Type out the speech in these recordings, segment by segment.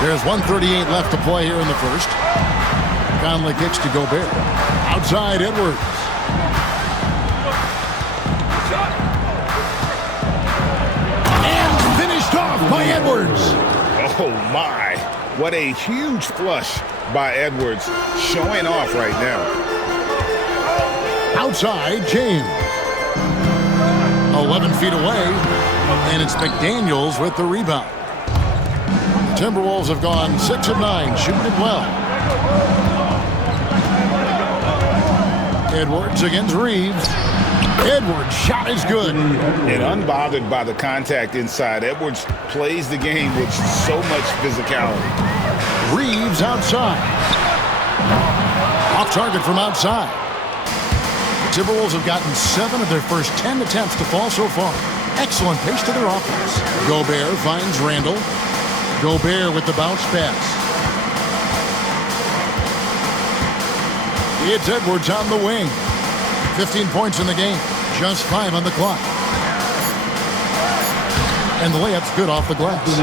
There's 1:38 left to play here in the first. Conley kicks to Gobert. Outside Edwards. And finished off by Edwards. Oh, my. What a huge flush by Edwards, showing off right now. Outside, James. 11 feet away, and it's McDaniels with the rebound. The Timberwolves have gone 6 of 9, shooting it well. Edwards against Reeves. Edwards' shot is good. And unbothered by the contact inside, Edwards plays the game with so much physicality. Reeves outside. Off target from outside. The Timberwolves have gotten 7 of their first 10 attempts to fall so far. Excellent pace to their offense. Gobert finds Randall. Gobert with the bounce pass. It's Edwards on the wing. 15 points in the game. Just 5 on the clock. And the layup's good off the glass.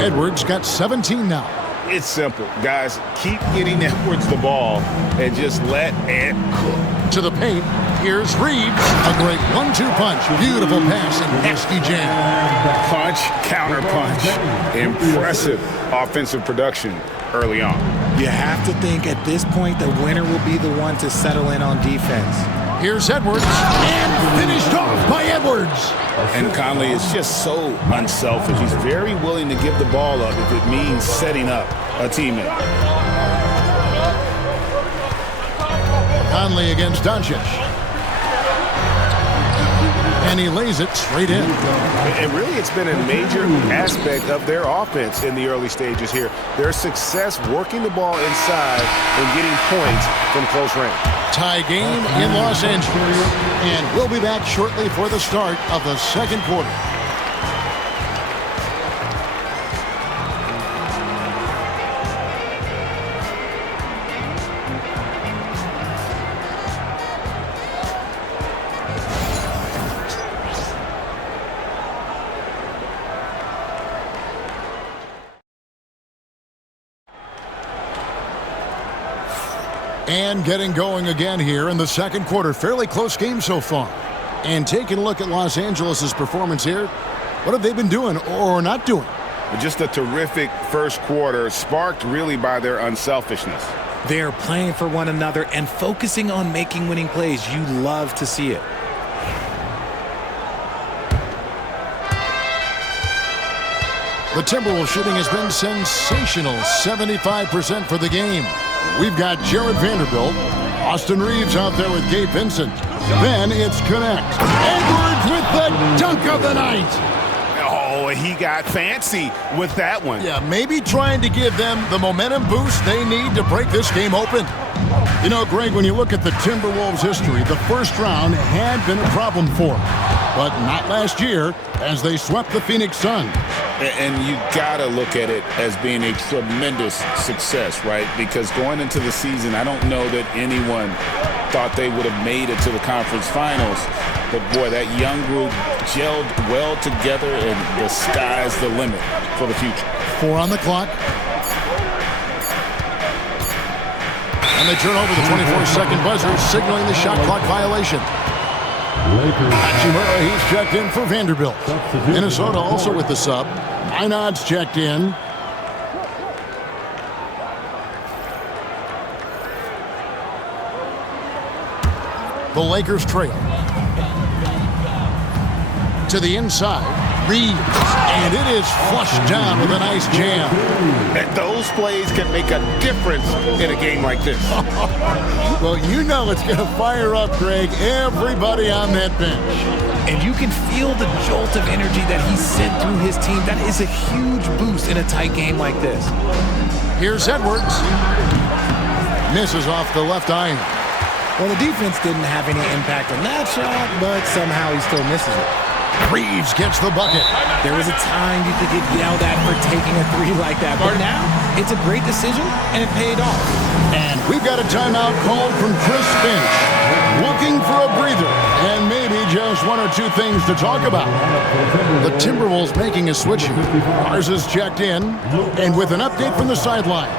Edwards got 17 now. It's simple, guys. Keep getting Edwards the ball and just let Ed cook. To the paint, here's Reeves. A great 1-2 punch. Beautiful pass and nasty jam. Punch, counter punch. Impressive offensive production early on. You have to think at this point the winner will be the one to settle in on defense. Here's Edwards. And finished off by Edwards. And Conley is just so unselfish. He's very willing to give the ball up if it means setting up a teammate. Conley against Doncic. And he lays it straight in. And really, it's been a major aspect of their offense in the early stages here. Their success working the ball inside and getting points from close range. Tie game in Los Angeles. And we'll be back shortly for the start of the second quarter. And getting going again here in the second quarter. Fairly close game so far. And taking a look at Los Angeles' performance here, what have they been doing or not doing? Just a terrific first quarter, sparked really by their unselfishness. They're playing for one another and focusing on making winning plays. You love to see it. The Timberwolves shooting has been sensational. 75% for the game. We've got Jared Vanderbilt. Austin Reeves out there with Gabe Vincent. Then it's Connect. Edwards with the dunk of the night. Oh, he got fancy with that one. Yeah, maybe trying to give them the momentum boost they need to break this game open. You know, Greg, when you look at the Timberwolves' history, the first round had been a problem for them. But not last year, as they swept the Phoenix Suns. And you gotta look at it as being a tremendous success, right? Because going into the season, I don't know that anyone thought they would have made it to the conference finals. But boy, that young group gelled well together, and the sky's the limit for the future. 4 on the clock. And they turn over the 24-second buzzer, signaling the shot clock violation. Hachimura, he's checked in for Vanderbilt. Minnesota also with the sub. Einad's checked in. The Lakers trail. To the inside. Reeves. And it is flushed down with a nice jam. And those plays can make a difference in a game like this. Well, you know it's going to fire up, Greg, everybody on that bench. And you can feel the jolt of energy that he sent through his team. That is a huge boost in a tight game like this. Here's Edwards. Misses off the left iron. Well, the defense didn't have any impact on that shot, but somehow he still misses it. Reeves gets the bucket. There was a time you could get yelled at for taking a three like that, but now it's a great decision, and it paid off. And we've got a timeout called from Chris Finch. Looking for a breather, and maybe just one or two things to talk about. The Timberwolves making a switch here. Mars is checked in, and with an update from the sidelines,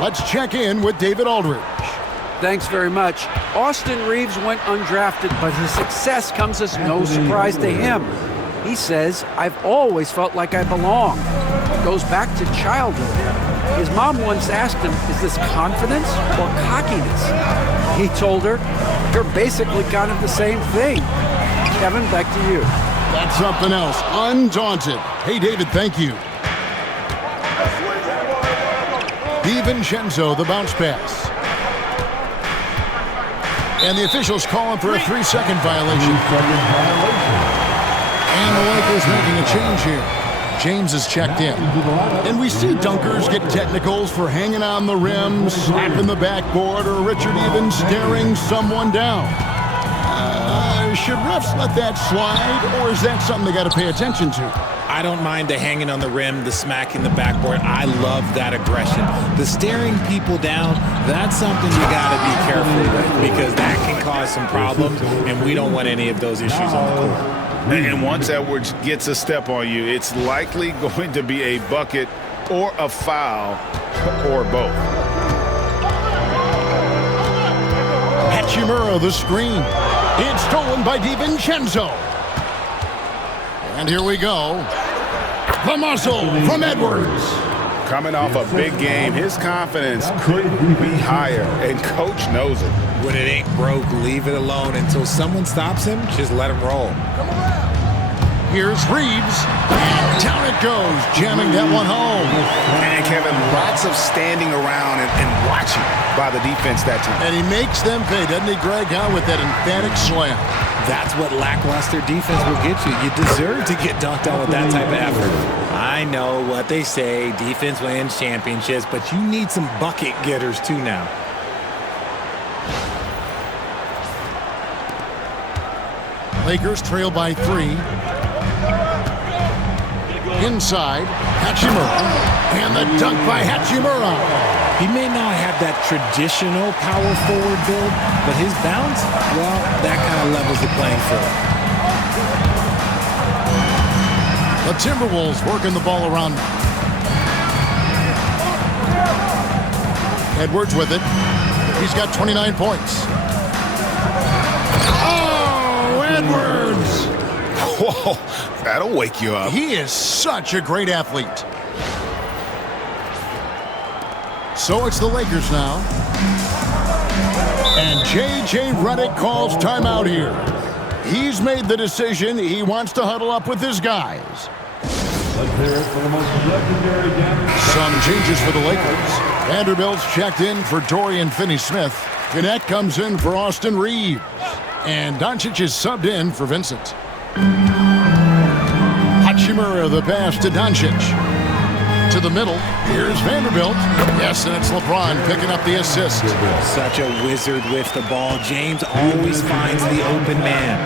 let's check in with David Aldridge. Thanks very much. Austin Reeves went undrafted, but his success comes as no surprise to him. He says, "I've always felt like I belong." Goes back to childhood. His mom once asked him, "Is this confidence or cockiness?" He told her, "You're basically kind of the same thing." Kevin, back to you. That's something else. Undaunted. Hey, David, thank you. DiVincenzo, the bounce pass. And the officials calling for a 3-second violation. And the Lakers making a change here. James is checked in. And we see dunkers get technicals for hanging on the rim, slapping the backboard, or Richard even staring someone down. Should refs let that slide, or is that something they got to pay attention to? I don't mind the hanging on the rim, the smacking the backboard. I love that aggression. The staring people down, that's something you got to be careful with because that can cause some problems, and we don't want any of those issues on the court. And once Edwards gets a step on you, it's likely going to be a bucket or a foul or both. Hachimura, the screen. It's stolen by DiVincenzo. And here we go. The muscle from Edwards. Coming off a big game, his confidence couldn't be higher, and coach knows it. When it ain't broke, leave it alone until someone stops him. Just let him roll. Here's Reeves. And down it goes, jamming that one home. And Kevin, lots of standing around and watching by the defense that time. And he makes them pay, doesn't he, Greg, with that emphatic slam. That's what lackluster defense will get you. You deserve to get dunked on with that type of effort. I know what they say, defense wins championships, but you need some bucket getters too now. Lakers trail by 3. Inside, Hachimura. And the dunk by Hachimura. He may not have that traditional power forward build, but his bounce, well, that kind of levels the playing field. The Timberwolves working the ball around. Edwards with it. He's got 29 points. Oh, Edwards! Whoa, that'll wake you up. He is such a great athlete. So it's the Lakers now. And J.J. Redick calls timeout here. He's made the decision. He wants to huddle up with his guys. Some changes for the Lakers. Vanderbilt's checked in for Dorian Finney-Smith. Gannett comes in for Austin Reeves. And Doncic is subbed in for Vincent. Hachimura, the pass to Doncic. To the middle. Here's Vanderbilt. Yes, and it's LeBron picking up the assist. Such a wizard with the ball. James always finds the open man.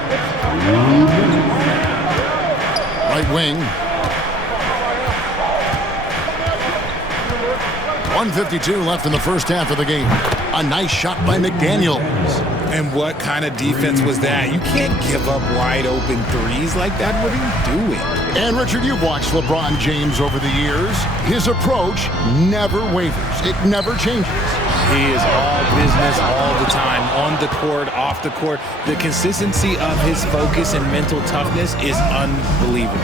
Right wing. 1:52 left in the first half of the game. A nice shot by McDaniels. And what kind of defense was that? You can't give up wide open threes like that. What are you doing? And Richard, you've watched LeBron James over the years. His approach never wavers. It never changes. He is all business all the time, on the court, off the court. The consistency of his focus and mental toughness is unbelievable.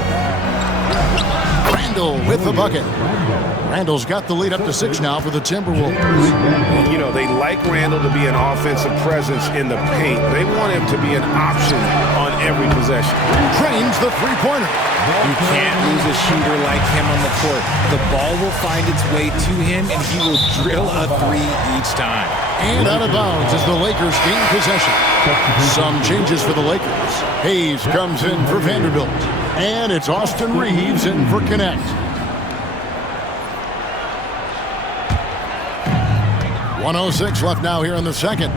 Randall with the bucket. Randall's got the lead up to 6 now for the Timberwolves. You know, they like Randall to be an offensive presence in the paint. They want him to be an option on every possession. Trains the three-pointer. You can't lose a shooter like him on the court. The ball will find its way to him, and he will drill a three each time. And out of bounds as the Lakers gain possession. Some changes for the Lakers. Hayes comes in for Vanderbilt. And it's Austin Reeves in for Connect. .106 left now here in the second.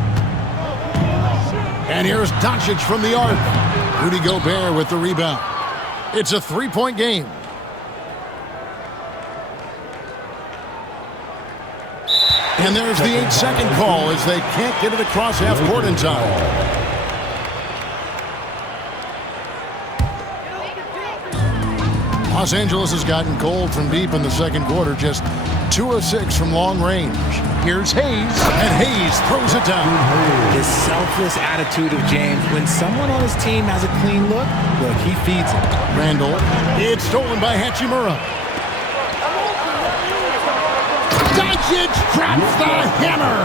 And here's Doncic from the arc. Rudy Gobert with the rebound. It's a three-point game. And there's the 8-second call as they can't get it across half court in time. Los Angeles has gotten cold from deep in the second quarter, just 2 of 6 from long range. Here's Hayes, and Hayes throws it down. The selfless attitude of James. When someone on his team has a clean look, he feeds it. Randall, it's stolen by Hachimura. Doncic drops the hammer.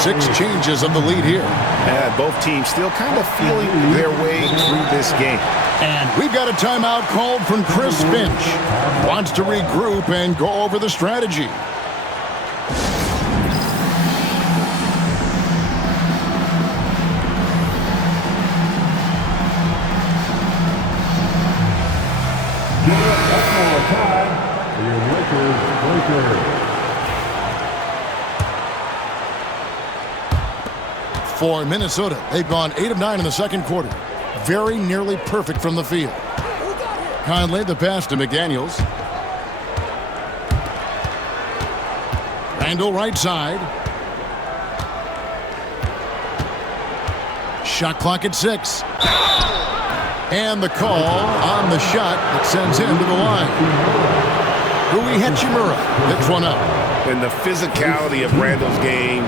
6 changes of the lead here. Yeah, both teams still kind of feeling their way through this game. And we've got a timeout called from Chris Finch. Wants to regroup and go over the strategy. For Minnesota, they've gone 8 of 9 in the second quarter. Very nearly perfect from the field. Conley the pass to McDaniels. Randall right side. Shot clock at 6. And the call on the shot that sends him to the line. Rui Hachimura picks one up. And the physicality of Randall's game,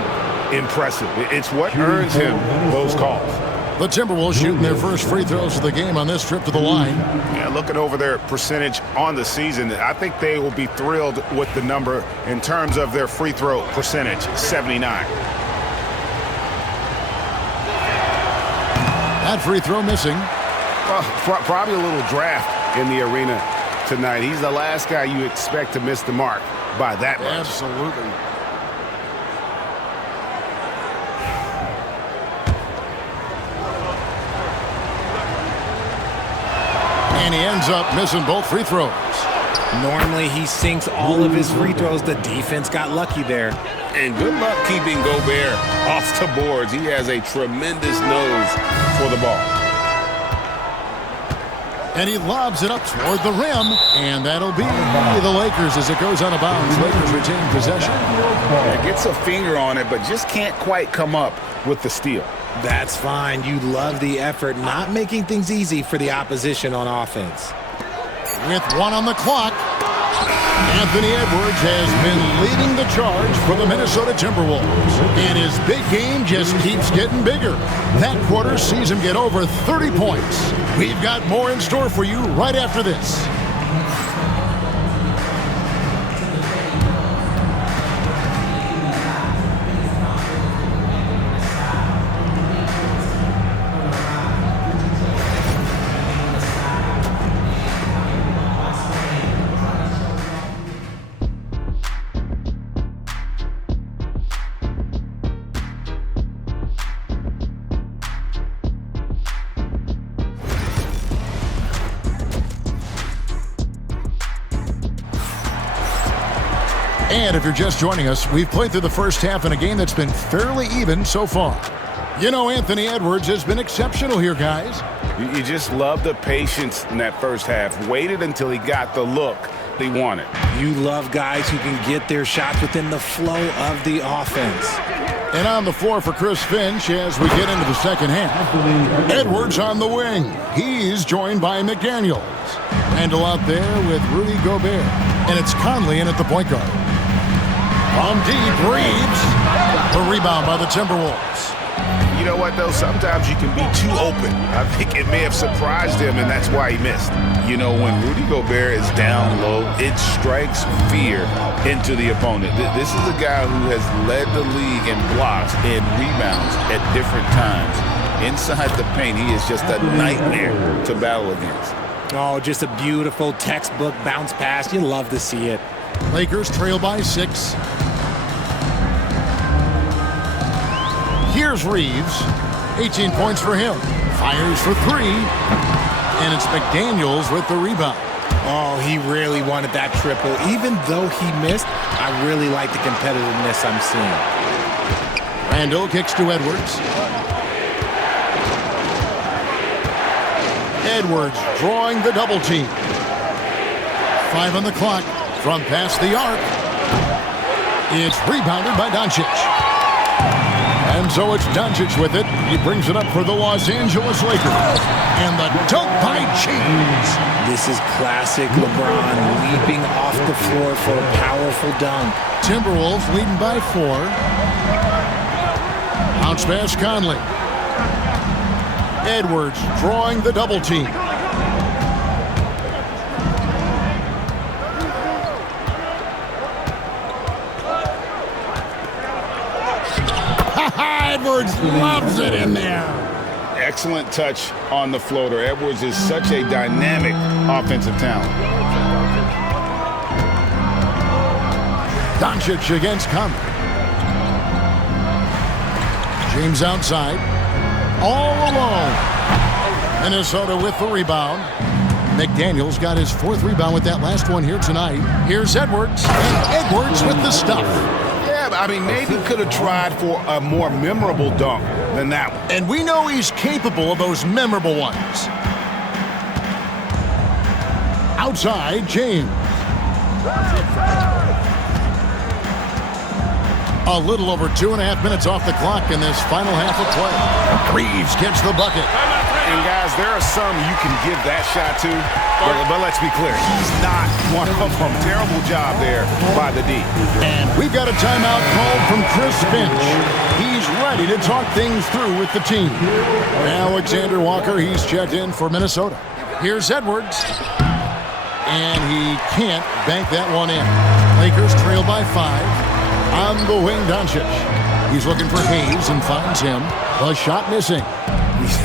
impressive. It's what earns him those calls. The Timberwolves shooting their first free throws of the game on this trip to the line. Yeah, looking over their percentage on the season, I think they will be thrilled with the number in terms of their free throw percentage, 79. That free throw missing. Well, probably a little draft in the arena tonight. He's the last guy you expect to miss the mark by that much. Absolutely. And he ends up missing both free throws. Normally he sinks all of his free throws. The defense got lucky there. And good luck keeping Gobert off the boards. He has a tremendous nose for the ball. And he lobs it up toward the rim. And that'll be the Lakers as it goes out of bounds. Lakers retain possession. Yeah, gets a finger on it, but just can't quite come up with the steal. That's fine. You love the effort, not making things easy for the opposition on offense. With 1 on the clock, Anthony Edwards has been leading the charge for the Minnesota Timberwolves. And his big game just keeps getting bigger. That quarter sees him get over 30 points. We've got more in store for you right after this. And if you're just joining us, we've played through the first half in a game that's been fairly even so far. You know, Anthony Edwards has been exceptional here, guys. You just love the patience in that first half. Waited until he got the look he wanted. You love guys who can get their shots within the flow of the offense. And on the floor for Chris Finch as we get into the second half. Edwards on the wing. He's joined by McDaniels. Randall out there with Rudy Gobert. And it's Conley in at the point guard. From deep, Reeves. The rebound by the Timberwolves. You know what, though? Sometimes you can be too open. I think it may have surprised him, and that's why he missed. You know, when Rudy Gobert is down low, it strikes fear into the opponent. This is a guy who has led the league in blocks and rebounds at different times. Inside the paint, he is just a nightmare to battle against. Oh, just a beautiful textbook bounce pass. You love to see it. Lakers trail by 6. Here's Reeves. 18 points for him. Fires for 3. And it's McDaniels with the rebound. Oh, he really wanted that triple. Even though he missed, I really like the competitiveness I'm seeing. Randall kicks to Edwards. Edwards drawing the double team. 5 on the clock from past the arc. It's rebounded by Doncic. And And so it's Doncic with it. He brings it up for the Los Angeles Lakers. And the dunk by James. This is classic LeBron leaping off the floor for a powerful dunk. Timberwolves leading by 4. Bounce pass Conley. Edwards drawing the double team. Edwards loves it in there. Excellent touch on the floater. Edwards is such a dynamic offensive talent. Doncic against Conley. James outside. All alone. Minnesota with the rebound. McDaniels got his 4th rebound with that last one here tonight. Here's Edwards. And Edwards with the stuff. I mean, maybe could have tried for a more memorable dunk than that one. And we know he's capable of those memorable ones. Outside, James. A little over 2.5 minutes off the clock in this final half of play. Reeves gets the bucket. And guys, there are some you can give that shot to, but let's be clear, he's not one of them. Terrible job there by the D. And we've got a timeout called from Chris Finch. He's ready to talk things through with the team. Alexander Walker, he's checked in for Minnesota. Here's Edwards. And he can't bank that one in. Lakers trail by 5. On the wing, Doncic. He's looking for Hayes and finds him. The shot missing.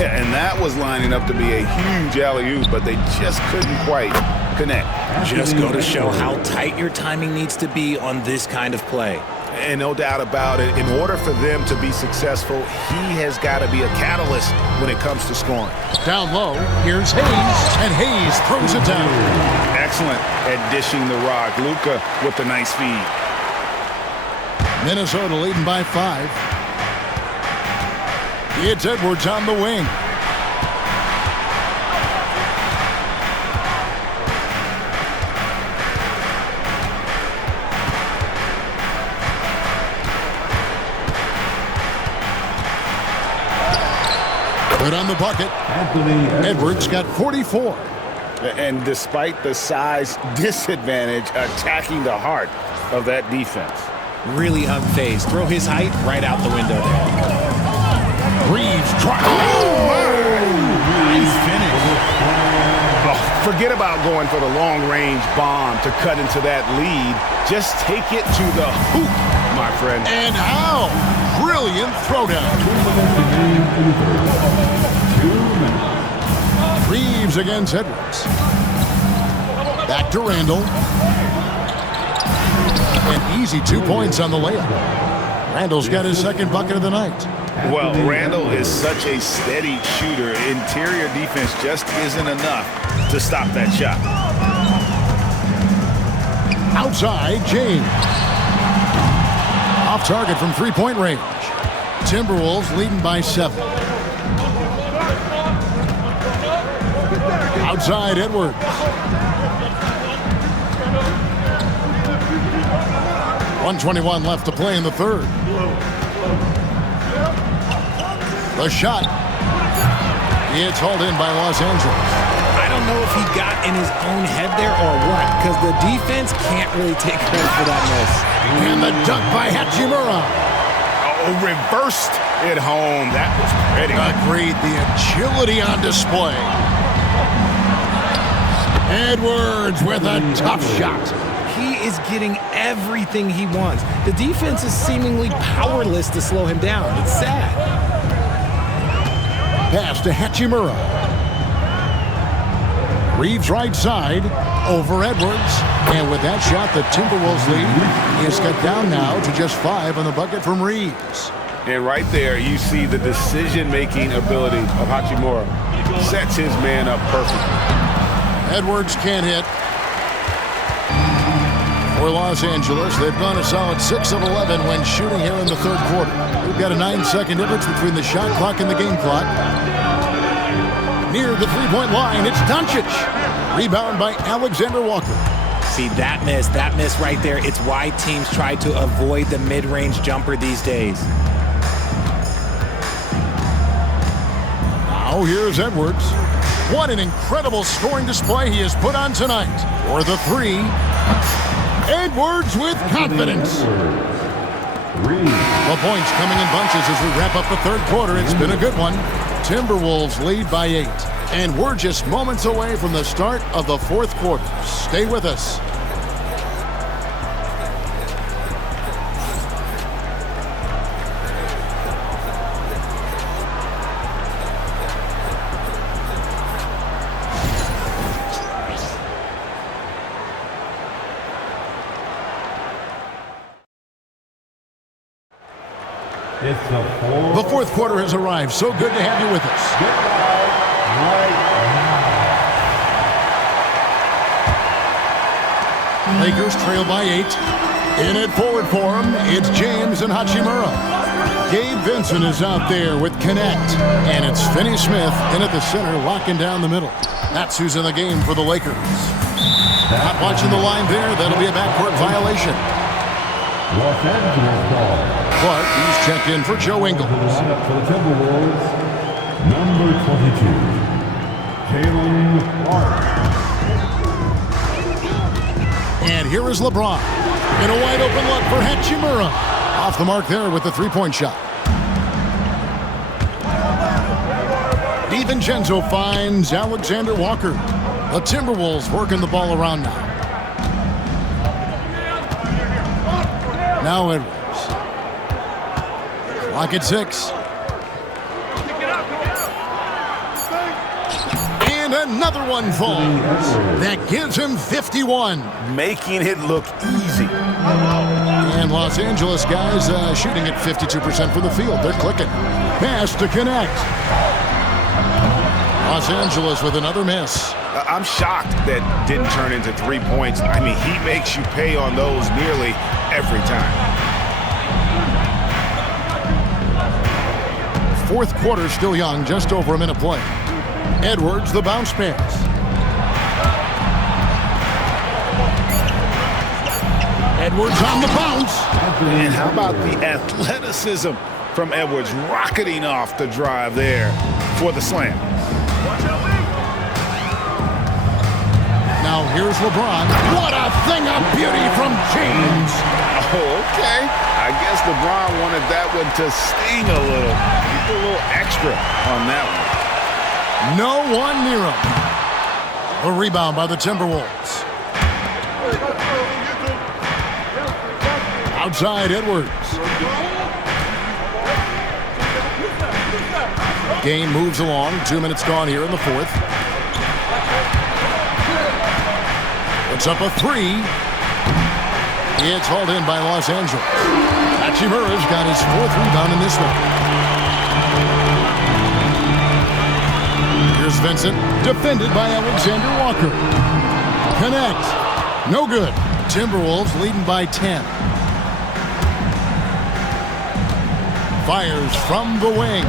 Yeah, and that was lining up to be a huge alley-oop, but they just couldn't quite connect. Just go to show how tight your timing needs to be on this kind of play. And no doubt about it, in order for them to be successful, he has got to be a catalyst when it comes to scoring. Down low, here's Hayes, and Hayes throws it down. Excellent at dishing the rock. Luka with the nice feed. Minnesota leading by 5. It's Edwards on the wing. Good on the bucket. Edwards got 44. And despite the size disadvantage, attacking the heart of that defense. Really unfazed. Throw his height right out the window there. Reeves tries. Nice finish. Oh, forget about going for the long-range bomb to cut into that lead. Just take it to the hoop, my friend. And how? Brilliant throwdown. Reeves against Edwards. Back to Randall. An easy 2 points on the layup. Randall's got his 2nd bucket of the night. Well, Randall is such a steady shooter. Interior defense just isn't enough to stop that shot. Outside, James. Off target from 3-point range. Timberwolves leading by 7. Outside, Edwards. .121 left to play in the 3rd. The shot. It's hauled in by Los Angeles. I don't know if he got in his own head there or what, because the defense can't really take credit for that miss. And the dunk by Hachimura. Oh, reversed it home. That was pretty. Agreed. The agility on display. Edwards with a tough shot. He is getting everything he wants. The defense is seemingly powerless to slow him down. It's sad. Pass to Hachimura. Reeves right side over Edwards. And with that shot, the Timberwolves lead is cut down now to just 5 on the bucket from Reeves. And right there, you see the decision-making ability of Hachimura. Sets his man up perfectly. Edwards can't hit. For Los Angeles, they've gone a solid 6 of 11 when shooting here in the 3rd quarter. We've got a 9-second difference between the shot clock and the game clock. Near the 3-point line, it's Doncic. Rebound by Alexander Walker. See, that miss right there, it's why teams try to avoid the mid-range jumper these days. Now here's Edwards. What an incredible scoring display he has put on tonight. For the three, Edwards with confidence. The points coming in bunches as we wrap up the third quarter. It's been a good one. Timberwolves lead by 8. And we're just moments away from the start of the fourth quarter. Stay with us. The fourth quarter has arrived. So good to have you with us. Lakers trail by 8. In it forward for him, it's James and Hachimura. Gabe Vincent is out there with Connect. And it's Finney Smith in at the center, locking down the middle. That's who's in the game for the Lakers. Not watching the line there. That'll be a backcourt violation. Los Angeles ball. Clark, he's checked in for Joe Ingles. For the Timberwolves, number 22, Jalen Clark. And here is LeBron. In a wide open look for Hachimura. Off the mark there with the three-point shot. DiVincenzo finds Alexander Walker. The Timberwolves working the ball around now. Now Edwards. Clock at 6. And another one falls. That gives him 51. Making it look easy. And Los Angeles guys shooting at 52% from the field. They're clicking. Pass to Connect. Los Angeles with another miss. I'm shocked that didn't turn into 3 points. I mean, he makes you pay on those nearly every time. Fourth quarter still young, just over a minute play. Edwards, the bounce pass. Edwards on the bounce. And how about the athleticism from Edwards rocketing off the drive there for the slam. Now here's LeBron. What a thing of beauty from James. Oh, okay. I guess LeBron wanted that one to sting a little. Get a little extra on that one. No one near him. The rebound by the Timberwolves. Outside Edwards. Game moves along. 2 minutes gone here in the fourth. Puts up a three. It's hauled in by Los Angeles. Hachimura's got his fourth rebound in this one. Here's Vincent, defended by Alexander Walker. Connect. No good. Timberwolves leading by 10. Fires from the wing.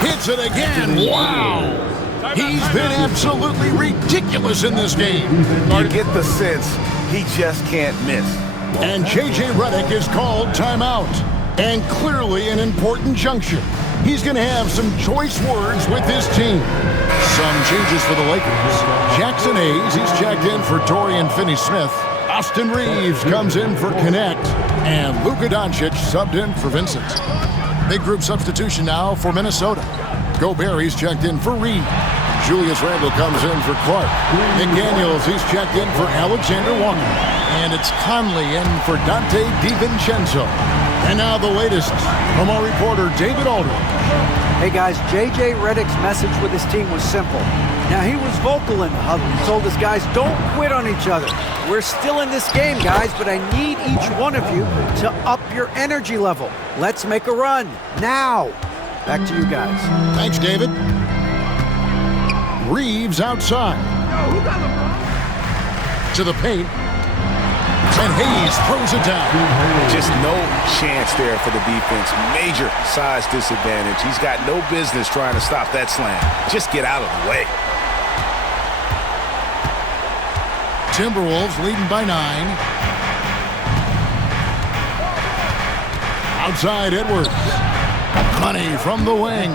Hits it again. Wow. He's been absolutely ridiculous in this game. You get the sense he just can't miss. And J.J. Redick is called timeout. And clearly an important juncture. He's going to have some choice words with his team. Some changes for the Lakers. Jackson Hayes, he's checked in for Dorian Finney-Smith. Austin Reeves comes in for Connect. And Luka Doncic subbed in for Vincent. Big group substitution now for Minnesota. Gobert, he's checked in for Reed. Julius Randle comes in for Clark. McDaniels, he's checked in for Alexander Walker. And it's Conley in for Dante DiVincenzo. And now the latest from our reporter, David Aldridge. Hey guys, J.J. Redick's message with his team was simple. Now he was vocal in the huddle. He told his guys, don't quit on each other. We're still in this game, guys, but I need each one of you to up your energy level. Let's make a run, now. Back to you guys. Thanks, David. Reeves outside. To the paint. And Hayes throws it down. Just no chance there for the defense. Major size disadvantage. He's got no business trying to stop that slam. Just get out of the way. Timberwolves leading by 9. Outside Edwards. Money from the wing.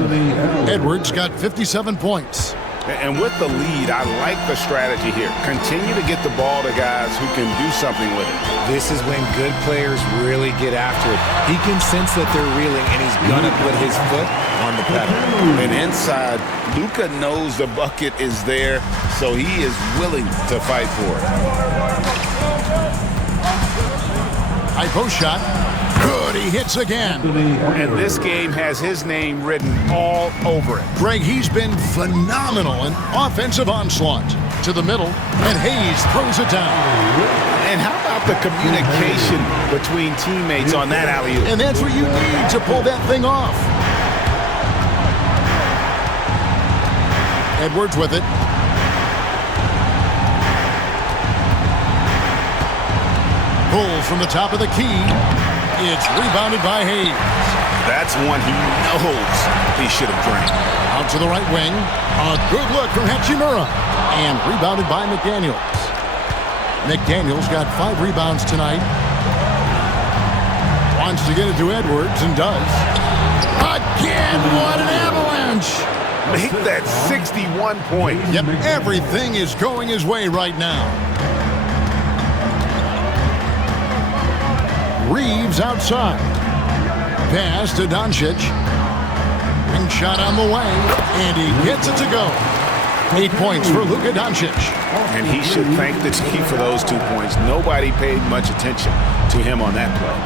Edwards got 57 points. And with the lead, I like the strategy here. Continue to get the ball to guys who can do something with it. This is when good players really get after it. He can sense that they're reeling, and he's going to put his foot on the pedal. And inside, Luka knows the bucket is there, so he is willing to fight for it. High post shot. Good, he hits again. And this game has his name written all over it. Greg, he's been phenomenal in offensive onslaught. To the middle, and Hayes throws it down. And how about the communication between teammates on that alley-oop? And that's what you need to pull that thing off. Edwards with it. Pulls from the top of the key. It's rebounded by Hayes. That's one he knows he should have drained. Out to the right wing. A good look from Hachimura. And rebounded by McDaniels. McDaniels got 5 rebounds tonight. Wants to get it to Edwards and does. Again, what an avalanche. Make that 61 points. Yep, everything is going his way right now. Reeves outside. Pass to Doncic. Ring shot on the way, and he gets it to go. 8 points for Luka Doncic. And he should thank the team for those 2 points. Nobody paid much attention to him on that play.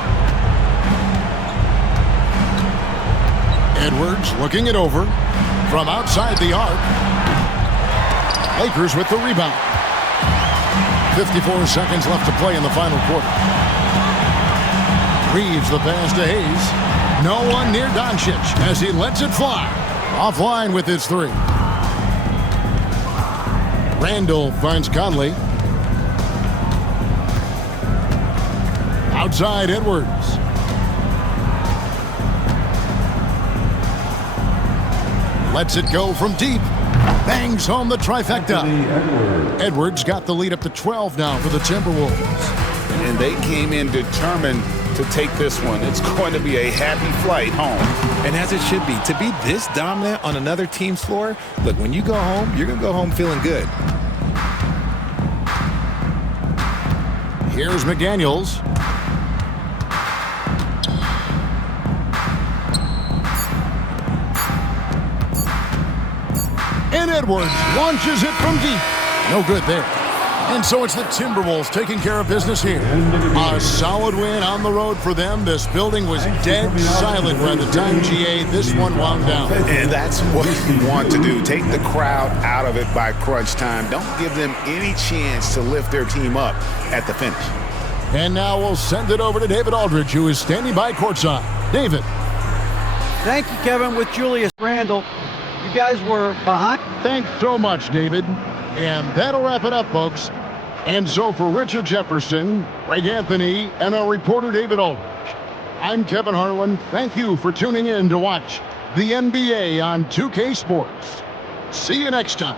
Edwards looking it over from outside the arc. Lakers with the rebound. 54 seconds left to play in the final quarter. Reeves the pass to Hayes. No one near Doncic as he lets it fly. Offline with his 3. Randall finds Conley. Outside Edwards. Lets it go from deep. Bangs home the trifecta. Edwards got the lead up to 12 now for the Timberwolves. And they came in determined to take this one. It's going to be a happy flight home. And as it should be. To be this dominant on another team's floor, look, when you go home, you're going to go home feeling good. Here's McDaniels. And Edwards launches it from deep. No good there. And so it's the Timberwolves taking care of business here. A solid win on the road for them. This building was dead silent by the time GA this one wound down. And that's what you want to do. Take the crowd out of it by crunch time. Don't give them any chance to lift their team up at the finish. And now we'll send it over to David Aldridge, who is standing by courtside. David. Thank you, Kevin, with Julius Randle. You guys were behind. Thanks so much, David. And that'll wrap it up, folks. And so for Richard Jefferson, Greg Anthony, and our reporter David Aldridge, I'm Kevin Harlan. Thank you for tuning in to watch the NBA on 2K Sports. See you next time.